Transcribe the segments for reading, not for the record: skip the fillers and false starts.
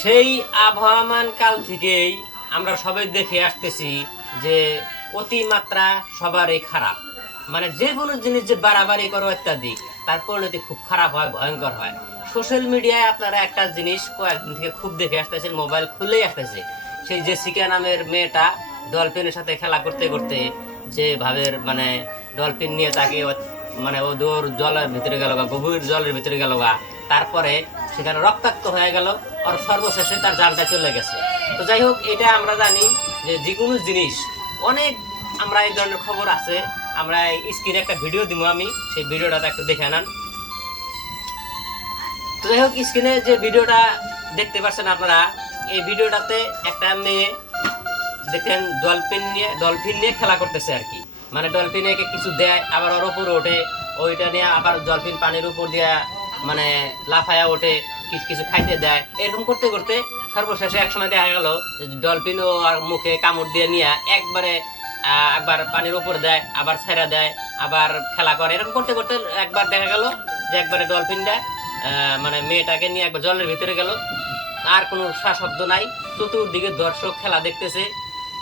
সেই আবহমান কাল থেকেই আমরা সবাই দেখে আসতেছি যে অতিমাত্রা সবারই খারাপ। মানে যে কোনো জিনিস যে বাড়াবাড়ি করো অত্যাধিক, তার পরিণতি খুব খারাপ হয়, ভয়ঙ্কর হয়। সোশ্যাল মিডিয়ায় আপনারা একটা জিনিস কয়েকদিন থেকে খুব দেখে আসতেছেন, মোবাইল খুললেই আসতেছে, সেই জেসিকা নামের মেয়েটা ডলফিনের সাথে খেলা করতে করতে যেভাবে মানে ডলফিন নিয়ে তাকে মানে ও দৌড় জলের ভিতরে গেল গা, গভীর জলের ভিতরে গেল গা, তারপরে সেখানে রক্তাক্ত হয়ে গেল, আর সর্বশেষে তার জানটা চলে গেছে। তো যাই হোক, এটা আমরা জানি যে যে কোনো জিনিস অনেক, আমরা এই ধরনের খবর আছে, আমরা স্ক্রিনে একটা ভিডিও দিব, আমি সেই ভিডিওটা একটু দেখে নেন। তো যাই হোক, স্ক্রিনে যে ভিডিওটা দেখতে পাচ্ছেন আপনারা, এই ভিডিওটাতে একটা মেয়ে দেখেন ডলফিন নিয়ে খেলা করতেছে আর কি। মানে ডলফিন একে কিছু দেয়, আবার ওর উপরে ওঠে, ওইটা নিয়ে আবার ডলফিন পানির উপর দিয়ে মানে লাফায়া ওঠে, কিছু কিছু খাইতে দেয়। এরকম করতে করতে সর্বশেষে এক সময় দেখা গেল ডলফিন ও মুখে কামড় দিয়ে নিয়ে একবার পানির উপর দেয়, আবার ছেড়া দেয়, আবার খেলা করে। এরকম করতে করতে একবার দেখা গেল যে একবারে ডলফিনটা মানে মেয়েটাকে নিয়ে একবার জলের ভিতরে গেল, আর কোনো শব্দ নাই। চতুর্দিকে দর্শক খেলা দেখতেছে,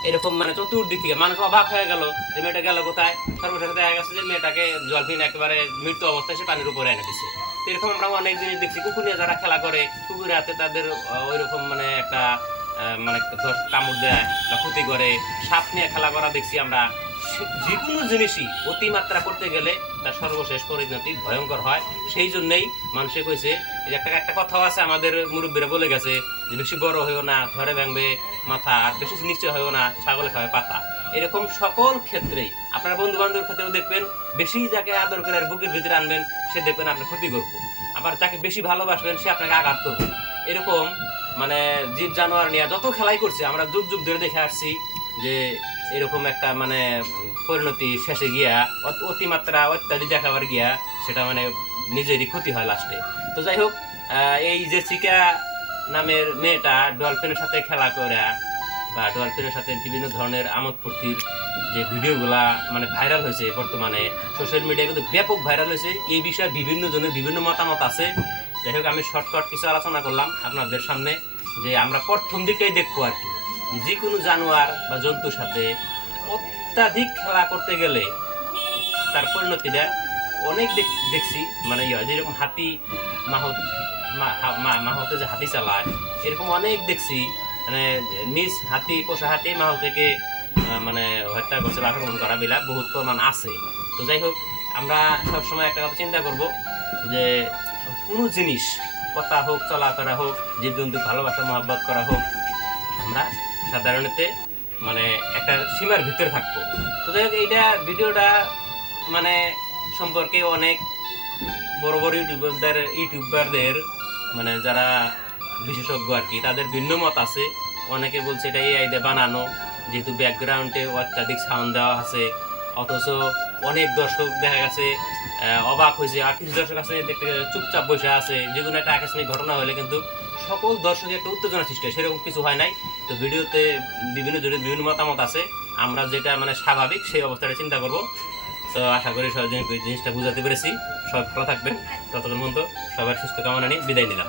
এরকম মানে চতুর্দিক থেকে মানুষ অবাক হয়ে গেল যে মেয়েটা গেল কোথায়। সর্বশেষে দেখা গেছে যে মেয়েটাকে ডলফিন একেবারে মৃত্যু অবস্থায় সে পানির উপরে এনে দিচ্ছে। এরকম আমরা অনেক জিনিস দেখছি, কুকুর নিয়ে যারা খেলা করে, কুকুরের হাতে তাদের ওইরকম মানে একটা মানে কামড় দেয় বা ক্ষতি করে। সাপ নিয়ে খেলা করা দেখছি আমরা। যে কোনো জিনিসই অতিমাত্রা করতে গেলে তার সর্বশেষ পরিণতি ভয়ঙ্কর হয়। সেই জন্যই মানুষে কইছে যে একটা কথাও আছে, আমাদের মুরব্বীরা বলে গেছে যে বেশি বড় হয়েও না ঝড়ে ভাঙবে মাথা, আর বেশি নিচে হয়েও না ছাগলে খাবে পাতা। এরকম সকল ক্ষেত্রেই আপনার বন্ধু বান্ধবের ক্ষেত্রেও দেখবেন, বেশি যাকে আদর করে বুকের ভিতরে আনবেন সে দেখবেন আপনার ক্ষতি করবো, আবার যাকে বেশি ভালোবাসবেন সে আপনাকে আঘাত করবে। এরকম মানে জীব জানোয়ার নিয়ে যত খেলাই করছে আমরা যুগ যুগ ধরে দেখে আসছি যে এরকম একটা মানে পরিণতি শেষে গিয়া অতিমাত্রা অত্যাধিক দেখাবার গিয়া সেটা মানে নিজেরই ক্ষতি হয় লাস্টে। তো যাই হোক, এই যে চিকা নামের মেয়েটা ডলফিনের সাথে খেলা করে বা ডলফিনের সাথে বিভিন্ন ধরনের আমোদ ফুর্তির যে ভিডিওগুলা মানে ভাইরাল হয়েছে, বর্তমানে সোশ্যাল মিডিয়ায় কিন্তু ব্যাপক ভাইরাল হয়েছে। এই বিষয়ে বিভিন্ন জনের বিভিন্ন মতামত আছে। যাই হোক, আমি শর্টকাট কিছু আলোচনা করলাম আপনাদের সামনে, যে আমরা প্রথম দিকটাই দেখবো আর কি, যে কোনো জানোয়ার বা জন্তুর সাথে অত্যাধিক খেলা করতে গেলে তার পরিণতিটা অনেক দেখছি। মানে যেরকম হাতি মাহতে যে হাতি চালায়, এরকম অনেক দেখছি। মানে নিজ হাতি, পোষা হাতি মাহতেকে মানে হত্যা করছে বা আক্রমণ করা বিলা বহুত প্রমাণ আছে। তো যাই হোক, আমরা সবসময় একটা কথা চিন্তা করব যে কোনো জিনিস, কথা হোক, চলাফেরা হোক, জীবজন্তু ভালোবাসা মহব্বত করা হোক, আমরা সাধারণত মানে একটা সীমার ভিতরে থাকবো। তো যাই হোক, এইটা ভিডিওটা মানে সম্পর্কে অনেক বড় বড় ইউটিউবারদের মানে যারা বিশেষজ্ঞ আর কি, তাদের ভিন্ন মত আছে। অনেকে বলছে এটা এআই দিয়ে বানানো, যেহেতু ব্যাকগ্রাউন্ডে অত্যাধিক সাউন্ড দেওয়া আছে। অথচ অনেক দর্শক দেখা গেছে অবাক হয়েছে, আর কিছু দর্শক আছে দেখতে চুপচাপ বসে আছে। যে কোনো একটা আকস্মিক ঘটনা হলে কিন্তু সকল দর্শকের একটা উত্তেজনা সৃষ্টি হয়, সেরকম কিছু হয় নাই। তো ভিডিওতে বিভিন্ন জনের বিভিন্ন মতামত আছে, আমরা যেটা মানে স্বাভাবিক সেই অবস্থাটা চিন্তা করব। তো আশা করি সবাই জিনিসটা বুঝাতে পেরেছি। সবাই ভালো থাকবেন। ততক্ষণ পর্যন্ত সবার সুস্থ কামনা নিয়ে বিদায় নিলাম।